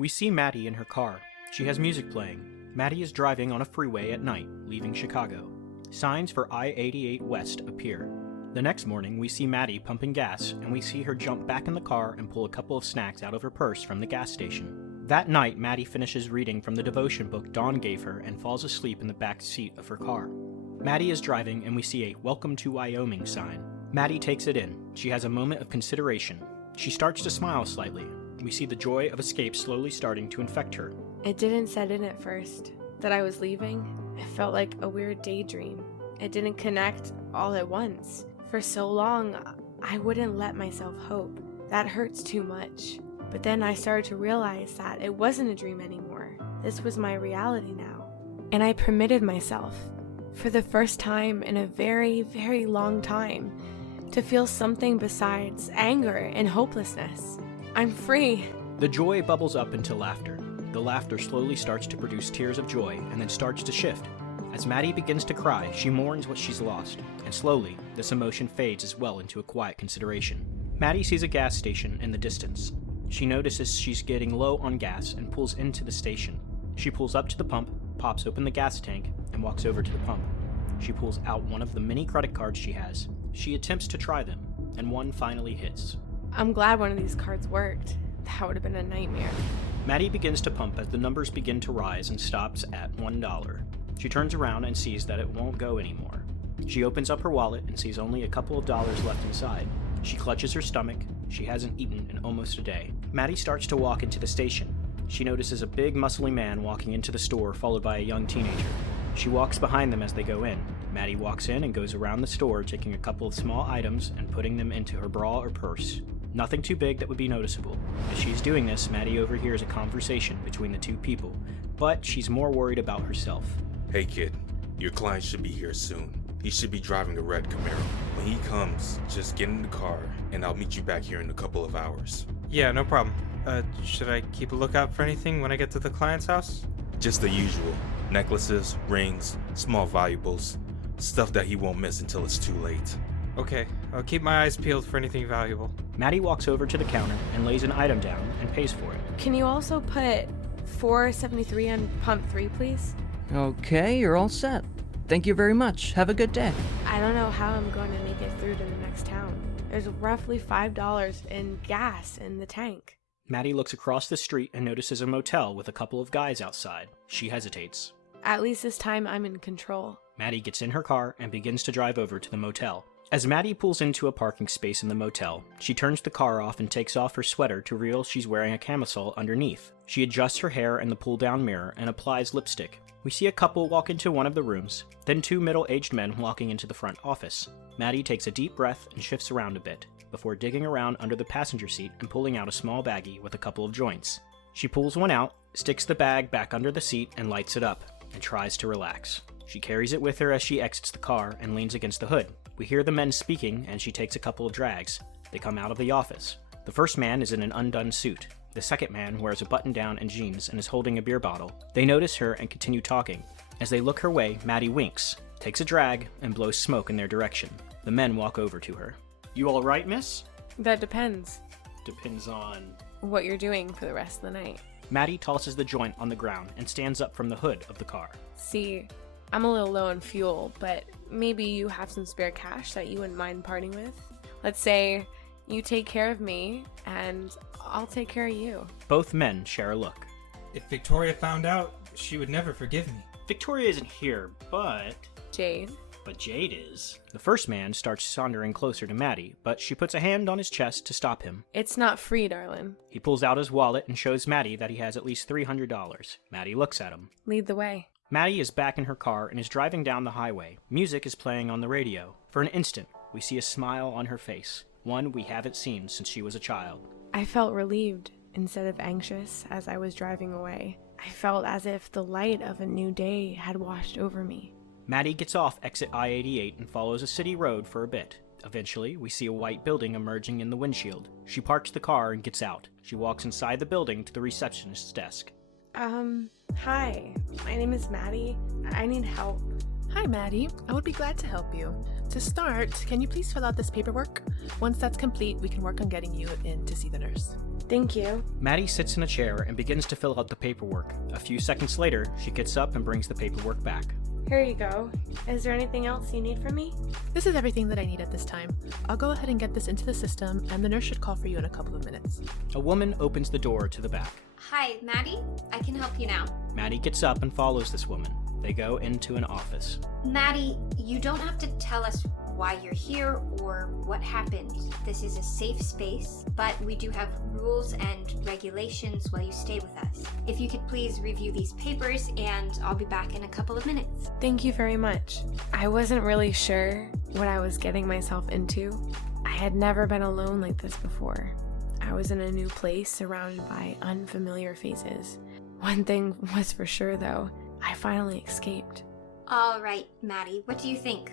We see Maddie in her car. She has music playing. Maddie is driving on a freeway at night, leaving Chicago. Signs for I-88 West appear. The next morning, we see Maddie pumping gas, and we see her jump back in the car and pull a couple of snacks out of her purse from the gas station. That night, Maddie finishes reading from the devotion book Dawn gave her and falls asleep in the back seat of her car. Maddie is driving, and we see a "Welcome to Wyoming" sign. Maddie takes it in. She has a moment of consideration. She starts to smile slightly. We see the joy of escape slowly starting to infect her. It didn't set in at first that I was leaving. It felt like a weird daydream. It didn't connect all at once. For so long, I wouldn't let myself hope. That hurts too much. But then I started to realize that it wasn't a dream anymore. This was my reality now. And I permitted myself, for the first time in a very, very long time, to feel something besides anger and hopelessness. I'm free. The joy bubbles up into laughter. The laughter slowly starts to produce tears of joy and then starts to shift. As Maddie begins to cry, she mourns what she's lost, and slowly, this emotion fades as well into a quiet consideration. Maddie sees a gas station in the distance. She notices she's getting low on gas and pulls into the station. She pulls up to the pump, pops open the gas tank, and walks over to the pump. She pulls out one of the many credit cards she has. She attempts to try them, and one finally hits. I'm glad one of these cards worked. That would have been a nightmare. Maddie begins to pump as the numbers begin to rise and stops at $1. She turns around and sees that it won't go anymore. She opens up her wallet and sees only a couple of dollars left inside. She clutches her stomach. She hasn't eaten in almost a day. Maddie starts to walk into the station. She notices a big, muscly man walking into the store, followed by a young teenager. She walks behind them as they go in. Maddie walks in and goes around the store, taking a couple of small items and putting them into her bra or purse. Nothing too big that would be noticeable. As she's doing this, Maddie overhears a conversation between the two people, but she's more worried about herself. Hey kid, your client should be here soon. He should be driving a red Camaro. When he comes, just get in the car and I'll meet you back here in a couple of hours. Yeah, no problem. Should I keep a lookout for anything when I get to the client's house? Just the usual. Necklaces, rings, small valuables. Stuff that he won't miss until it's too late. Okay, I'll keep my eyes peeled for anything valuable. Maddie walks over to the counter and lays an item down and pays for it. Can you also put $4.73 on pump 3, please? Okay, you're all set. Thank you very much. Have a good day. I don't know how I'm going to make it through to the next town. There's roughly $5 in gas in the tank. Maddie looks across the street and notices a motel with a couple of guys outside. She hesitates. At least this time I'm in control. Maddie gets in her car and begins to drive over to the motel. As Maddie pulls into a parking space in the motel, she turns the car off and takes off her sweater to reveal she's wearing a camisole underneath. She adjusts her hair in the pull-down mirror and applies lipstick. We see a couple walk into one of the rooms, then two middle-aged men walking into the front office. Maddie takes a deep breath and shifts around a bit, before digging around under the passenger seat and pulling out a small baggie with a couple of joints. She pulls one out, sticks the bag back under the seat and lights it up, and tries to relax. She carries it with her as she exits the car and leans against the hood. We hear the men speaking, and she takes a couple of drags. They come out of the office. The first man is in an undone suit. The second man wears a button-down and jeans and is holding a beer bottle. They notice her and continue talking. As they look her way, Maddie winks, takes a drag, and blows smoke in their direction. The men walk over to her. "You all right, miss?" That depends. "Depends on..." What you're doing for the rest of the night. Maddie tosses the joint on the ground and stands up from the hood of the car. See, I'm a little low on fuel, but maybe you have some spare cash that you wouldn't mind parting with? Let's say you take care of me, and I'll take care of you. Both men share a look. If Victoria found out, she would never forgive me. Victoria isn't here, but Jade? Jade is. The first man starts sauntering closer to Maddie, but she puts a hand on his chest to stop him. It's not free, darling. He pulls out his wallet and shows Maddie that he has at least $300. Maddie looks at him. Lead the way. Maddie is back in her car and is driving down the highway. Music is playing on the radio. For an instant, we see a smile on her face, one we haven't seen since she was a child. I felt relieved instead of anxious as I was driving away. I felt as if the light of a new day had washed over me. Maddie gets off exit I-88 and follows a city road for a bit. Eventually, we see a white building emerging in the windshield. She parks the car and gets out. She walks inside the building to the receptionist's desk. Hi. My name is Maddie. I need help. Hi, Maddie. I would be glad to help you. To start, can you please fill out this paperwork? Once that's complete, we can work on getting you in to see the nurse. Thank you. Maddie sits in a chair and begins to fill out the paperwork. A few seconds later, she gets up and brings the paperwork back. Here you go. Is there anything else you need from me? This is everything that I need at this time. I'll go ahead and get this into the system, and the nurse should call for you in a couple of minutes. A woman opens the door to the back. Hi, Maddie. I can help you now. Maddie gets up and follows this woman. They go into an office. Maddie, you don't have to tell us why you're here or what happened. This is a safe space, but we do have rules and regulations while you stay with us. If you could please review these papers, and I'll be back in a couple of minutes. Thank you very much. I wasn't really sure what I was getting myself into. I had never been alone like this before. I was in a new place surrounded by unfamiliar faces. One thing was for sure though, I finally escaped. All right, Maddie, what do you think?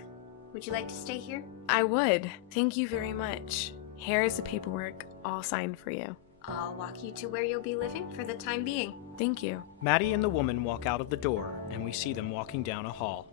Would you like to stay here? I would. Thank you very much. Here is the paperwork, all signed for you. I'll walk you to where you'll be living for the time being. Thank you. Maddie and the woman walk out of the door, and we see them walking down a hall.